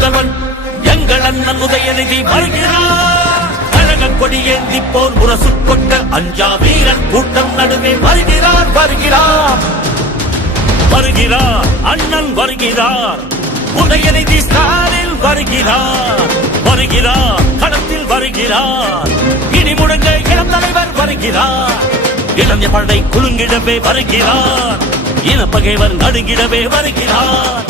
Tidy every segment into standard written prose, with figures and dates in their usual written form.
புதல்வன் எங்கள் அண்ணன் உதயநிதி வருகிறார். கழக கொடி ஏந்தி போர் முரசு கொண்ட அஞ்சா வீரன் கூட்டம் நடுவே வருகிறார் வருகிறார் வருகிறார். அண்ணன் வருகிறார். உதயநிதி ஸ்டாலின் வருகிறார் வருகிறார். களத்தில் வருகிறார். இனி முழங்க இளம் தலைவர் வருகிறார். இளைஞர் படை குலுங்கிடவே வருகிறார். இனப்பகைவர் நடுங்கிடவே வருகிறார்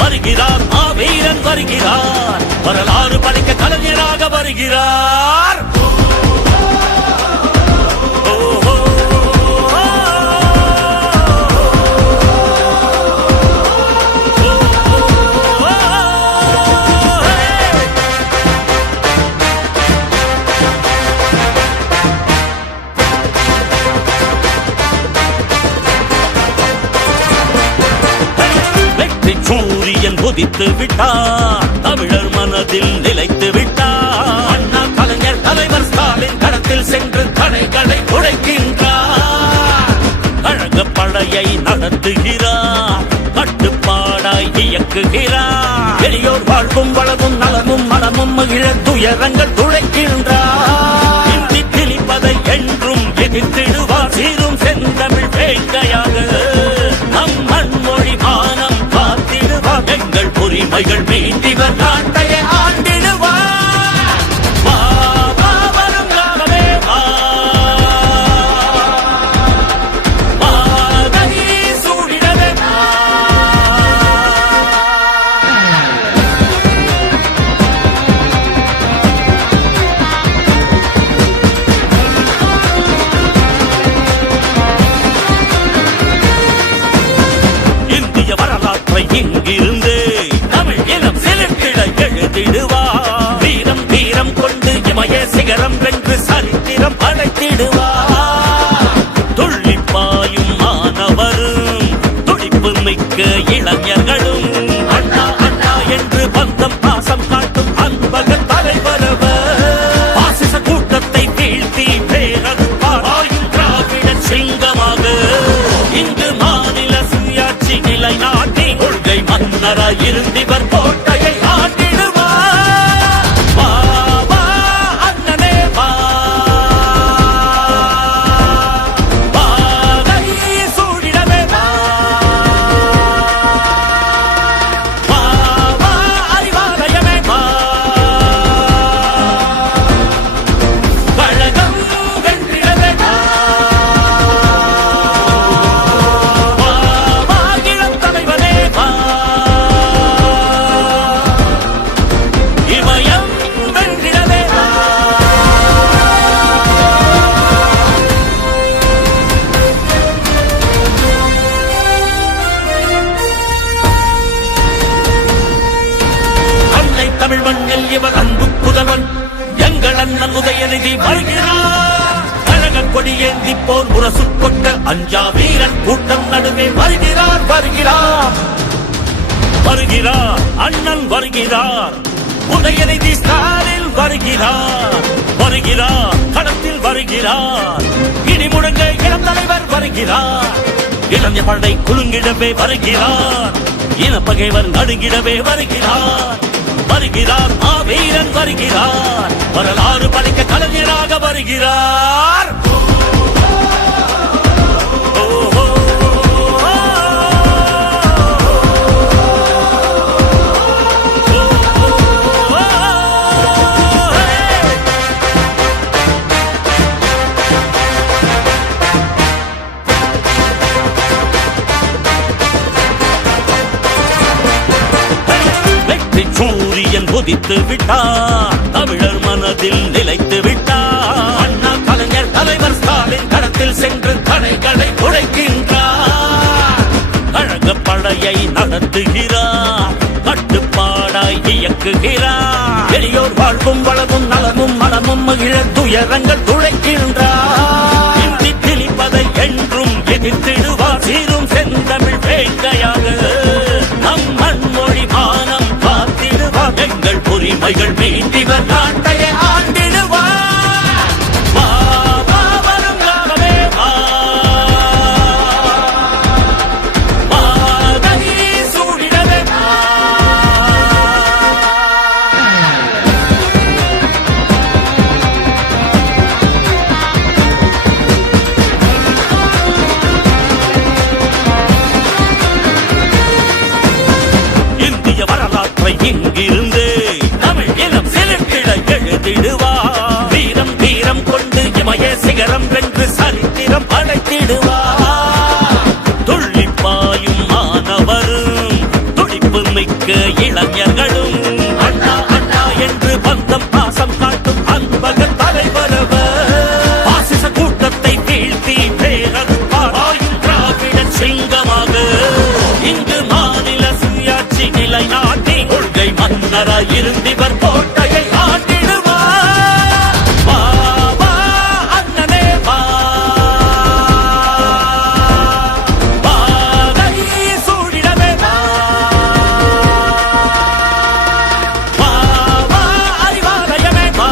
வருகிறார். மாவீரன் வருகிறார். வரலாறு படைக்க கலைஞராக வருகிறார். சூரியன் உதித்து விட்டார். தமிழர் மனதில் நிலைத்து விட்டார். அண்ணா கலைஞர் தலைவர் ஸ்டாலின் களத்தில் சென்று தடைகளை உடைக்கின்றார். கழக படையை நடத்துகிறார். கட்டுப்பாடாய் இயக்குகிறார். எளியோர் வாழ்வும் வளமும் நலமும் மனமும் மகிழ துயரங்கள் துடைக்கின்றார். இந்தி திணிப்பதை என்றும் எதிர்த்திடுவார். சீரும் செந்தமிழ் வேங்கையாக நம் மண்மொழி மானம் எங்கள் உரிமைகள் மீண்டிவர் நாட்டையை ஆண்டிடுவார். வரும் காலமே சூடிடவே இந்திய வரலாற்றை இங்கிருந்து வீரம் தீரம் கொண்டு இமய சிகரம் வென்று சரித்திரம் படைத்திடுவார். துள்ளி பாயும் மாணவரும் துடிப்பு மிக்க இளைஞர்களும் அண்ணா அண்ணா என்று பந்தம் பாசம் காட்டும் அன்பகல் தலைவரவர். பாசிச கூட்டத்தை வீழ்த்தி பேரறுப்பாயும் திராவிட சிங்கமாக இங்கு மாநில சுயாட்சி நிலைநாட்டி கொள்கை மன்னராய் இருந்திவர் கோட்டையை தமிழ் மண்ணில் இவர் அன்பு புதல்வன் எங்கள் அண்ணன் உதயநிதி வருகிறார். கழக கொடி ஏந்தி போர் முரசு கொண்ட அஞ்சா வீரன் கூட்டம் நடுவே வருகிறார் வருகிறார் வருகிறார். அண்ணன் வருகிறார். உதயநிதி ஸ்டாலின் வருகிறார் வருகிறார். களத்தில் வருகிறார். இனி முழங்க இளம் தலைவர் வருகிறார். இளைஞர் படை குலுங்கிடவே வருகிறார். இனப்பகைவர் நடுங்கிடவே வருகிறார் வருகிறார். மாவீரன் வருகிறார். வரலாறு படைக்க கலைஞராக வருகிறார். சூரியன் உதித்து விட்டார். தமிழர் மனதில் நிலைத்து விட்டார். அண்ணா கலைஞர் தலைவர் ஸ்டாலின் களத்தில் சென்று தடைகளை உடைக்கின்றார். கழக படையை நடத்துகிறார். கட்டுப்பாடாய் இயக்குகிறார். எளியோர் வாழ்வும் வளமும் நலமும் மனமும் மகிழ துயரங்கள் துடைக்கின்றார். இந்தி திணிப்பதை என்றும் எதிர்த்திடுவார். சீரும் செந்தமிழ் வேங்கையாக நம் மண்மொழி மானம் எங்கள் உரிமைகள் மீண்டிவர் நாட்டையை ஆண்டிடுவார். வரும் காலமே சூடிடவே ஆண்டிடுவார். துள்ளிப்பாயும் மாணவரும் துடிப்பு மிக்க இளைஞர்களும் அண்ணா அண்ணா என்று பந்தம் பாசம் காட்டும் அன்பகன் தலைவரவர். பாசிச கூட்டத்தை வீழ்த்தி பேரறுப்பாராயும் திராவிடன் சிங்கமாக இங்கு மாநில சுயாட்சி நிலைநாட்டி கொள்கை மன்னராய் இருந்திவர் கோட்டையை ஆண்டிடுவார். வா, வா, அண்ணனே வா. வாகை சூடிடவே வா. வா, வா, அறிவாலயமே வா.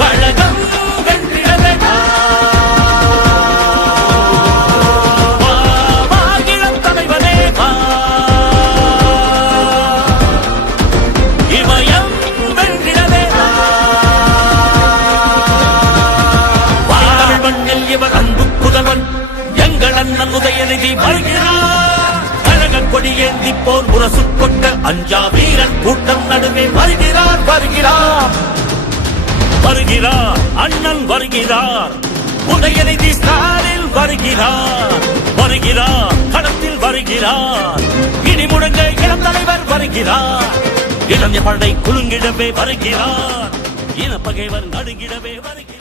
கழகம் வென்றிடவே வா. வா, வா, இளம் தலைவனே வா. இமயம் வென்றிடவே வா. வா, தமிழ் மண்ணில் இவர் அன்பு புதல்வன் எங்கள் அண்ணன் உதயநிதி வருகிறார். கழக கொடியேந்தி போர் முரசு கொண்ட அஞ்சா வீரன் கூட்டம் நடுவே வருகிறார் வருகிறார் வருகிறார். அண்ணன் வருகிறார். உதயநிதி ஸ்டாலின் வருகிறார் வருகிறார். களத்தில் வருகிறார். இடி முழங்க இளம் தலைவர் வருகிறார். இளைஞர் படை குலுங்கிடவே வருகிறார். இனப்பகைவர் நடுங்கிடவே வருகிறார்.